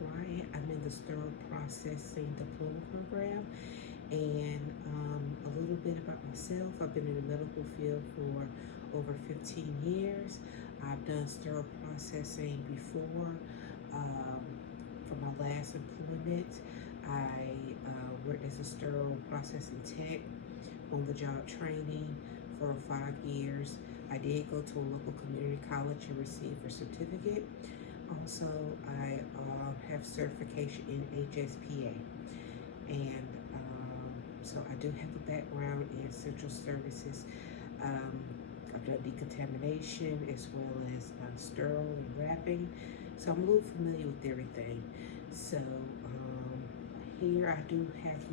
Bryant. I'm in the sterile processing diploma program. And a little bit about myself. I've been in the medical field for over 15 years. I've done sterile processing before. Um, for my last employment, I worked as a sterile processing tech on the job training for 5 years. I did go to a local community college and receive a certificate. Also, I have certification in HSPA. And so I do have a background in central services. Um, I've done decontamination as well as sterile and wrapping. So I'm a little familiar with everything. So here I do have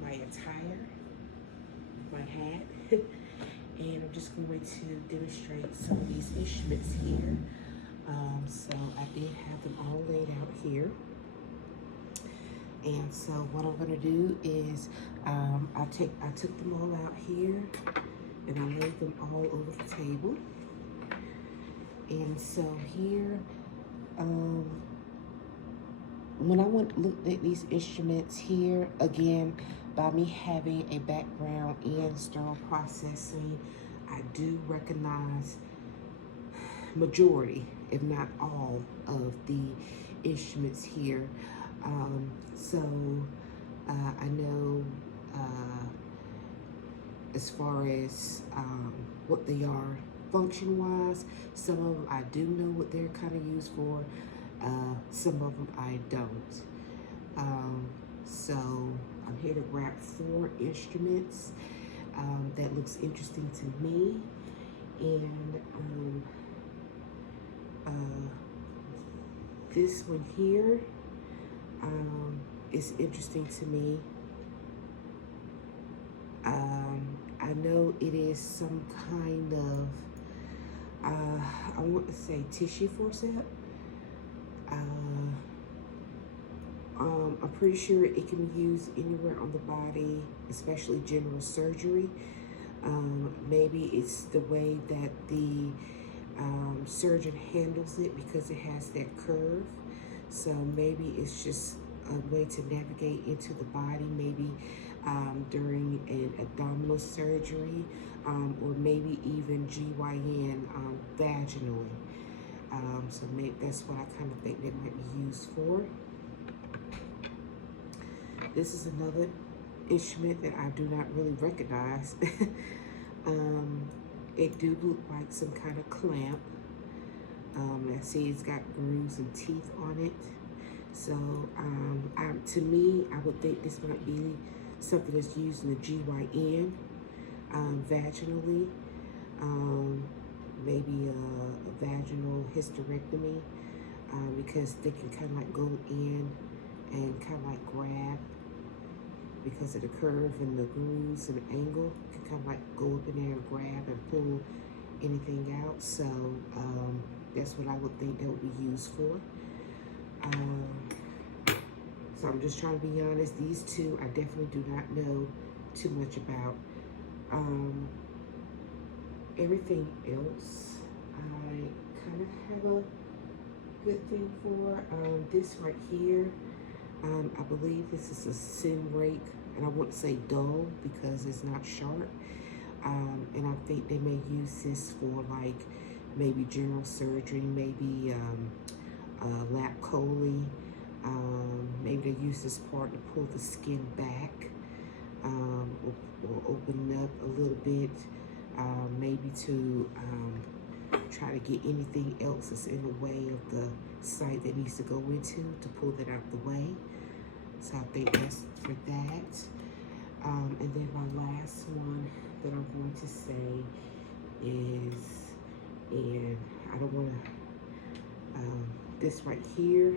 my attire, my hat, and I'm just going to demonstrate some of these instruments here. So I did have them all laid out here. And so what I'm gonna do is I took them all out here and I laid them all over the table. And so here, when I looked at these instruments here, again, by me having a background in sterile processing, I do recognize majority, if not all, of the instruments here. So I know as far as what they are function-wise, some of them I do know what they're kind of used for. Some of them I don't. So I'm here to grab 4 instruments that looks interesting to me. And this one here is interesting to me. I know it is some kind of, I want to say tissue forceps. I'm pretty sure it can be used anywhere on the body, especially general surgery. Maybe it's the way that the surgeon handles it because it has that curve. So maybe it's just a way to navigate into the body, maybe during an abdominal surgery, or maybe even GYN vaginally. So maybe that's what I kind of think they might be used for. This is another instrument that I do not really recognize. It do look like some kind of clamp. I see it's got grooves and teeth on it. So to me, I would think this might be something that's used in the GYN vaginally. Maybe a vaginal hysterectomy because they can kind of like go in and kind of like grab because of the curve and the grooves and the angle. You can kind of like go up in there and grab and pull anything out. So that's what I would think that would be used for. So I'm just trying to be honest. These two I definitely do not know too much about. Everything else I kind of have a good thing for. This right here, I believe this is a sin rake, and I wouldn't say dull because it's not sharp. And I think they may use this for like maybe general surgery, maybe lap chole. Maybe they use this part to pull the skin back or open up a little bit. Maybe to try to get anything else that's in the way of the site that needs to go into to pull that out the way. So I think that's for that. And then my last one that I'm going to say is, and I don't want to, this right here,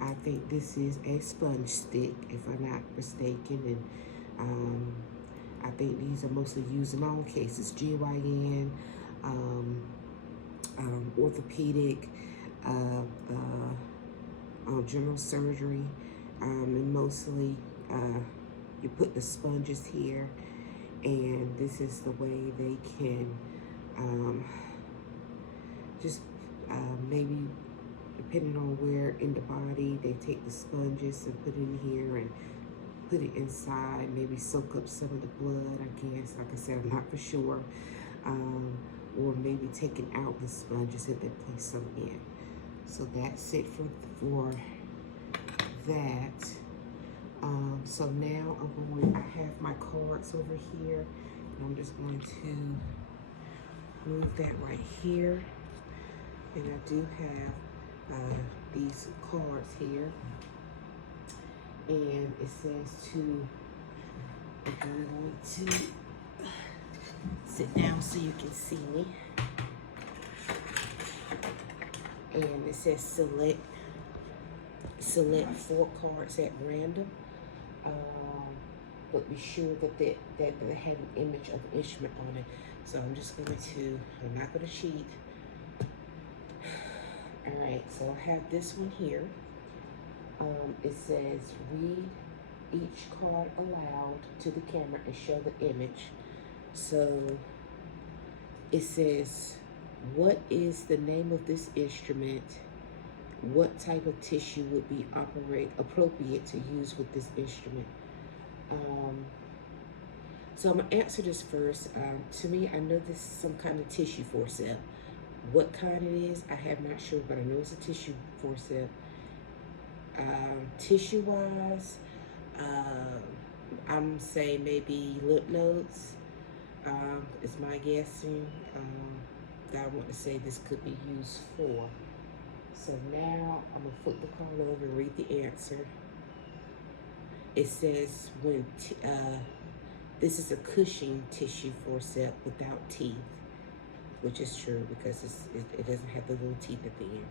I think this is a sponge stick, if I'm not mistaken. And I think these are mostly used in all cases, GYN, orthopedic, general surgery, and mostly you put the sponges here, and this is the way they can just maybe depending on where in the body, they take the sponges and put it in here and put it inside, maybe soak up some of the blood, I guess. Like I said, I'm not for sure. Or maybe taking out the sponges and then place some in. So that's it for that. So now I have my cards over here. And I'm just going to move that right here. And I do have these cards here. And it says I'm going to sit down so you can see me. And it says select 4 cards at random. But be sure that they have an image of the instrument on it. So I'm just going to, I'm not going to cheat. All right, so I have this one here. It says read each card aloud to the camera and show the image. So it says, what is the name of this instrument? What type of tissue would be appropriate to use with this instrument? So I'm gonna answer this first. To me, I know this is some kind of tissue forceps. What kind it is, I have not sure, but I know it's a tissue forceps. Tissue-wise, I'm saying maybe lymph nodes. Is my guessing that I want to say this could be used for. So now I'm gonna flip the card over and read the answer. It says this is a Cushing tissue forceps without teeth, which is true because it doesn't have the little teeth at the end.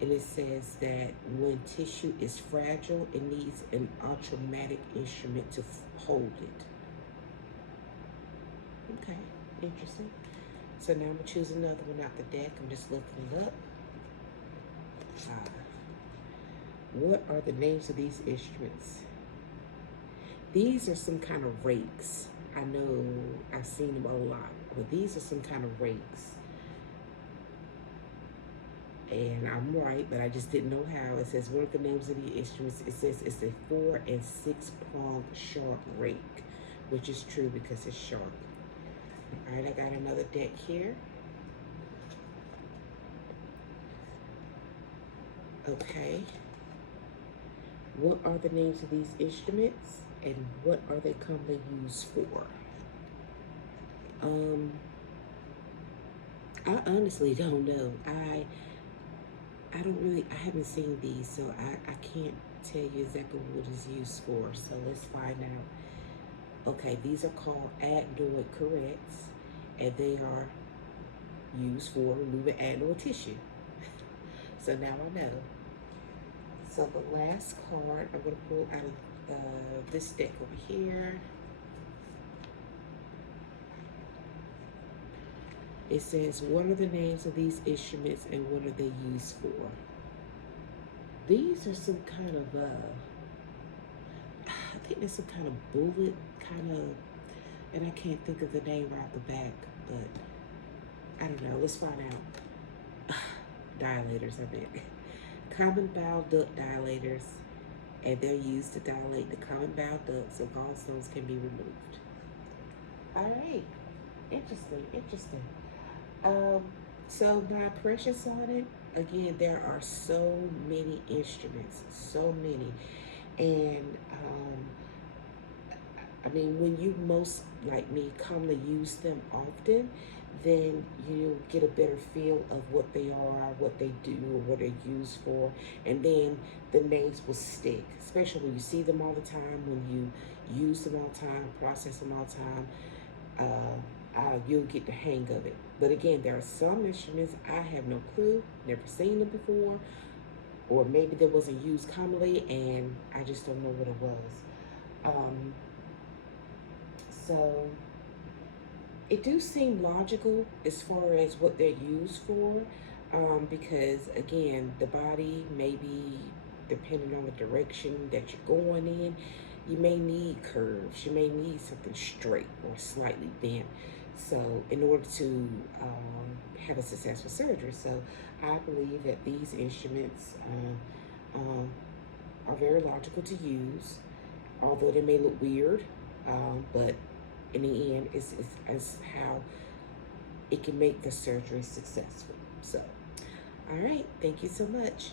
And it says that when tissue is fragile, it needs an automatic instrument to hold it. Okay, interesting. So now I'm gonna choose another one out the deck. I'm just looking it up. What are the names of these instruments? These are some kind of rakes. I know I've seen them a lot, but these are some kind of rakes. And I'm right, but I just didn't know how. It says one of the names of the instruments, it says it's a 4- and 6-pronged sharp rake, which is true because it's sharp. All right, I got another deck here. Okay. What are the names of these instruments and what are they commonly used for? I honestly don't know. I haven't seen these, so I can't tell you exactly what it's used for. So let's find out. Okay, these are called adenoid corrects, and they are used for removing adenoid tissue. So now I know. So the last card I'm going to pull out of this deck over here. It says, what are the names of these instruments and what are they used for? These are some kind of, I think there's some kind of bullet, and I can't think of the name right off the back, but I don't know. Let's find out. Dilators, I bet. Common bowel duct dilators, and they're used to dilate the common bowel duct so gallstones can be removed. All right, interesting. So my impressions on it, again, there are so many instruments, so many. And I mean, when you most, like me, commonly use them often, then you get a better feel of what they are, what they do, or what they're used for. And then the names will stick, especially when you see them all the time, when you use them all the time, process them all the time. You'll get the hang of it. But again, there are some instruments I have no clue, never seen them before, or maybe they wasn't used commonly and I just don't know what it was. So it do seem logical as far as what they're used for, because again, the body maybe depending on the direction that you're going in, you may need curves, you may need something straight or slightly bent. So in order to have a successful surgery. So I believe that these instruments are very logical to use, although they may look weird, but in the end, it's how it can make the surgery successful. So, all right, thank you so much.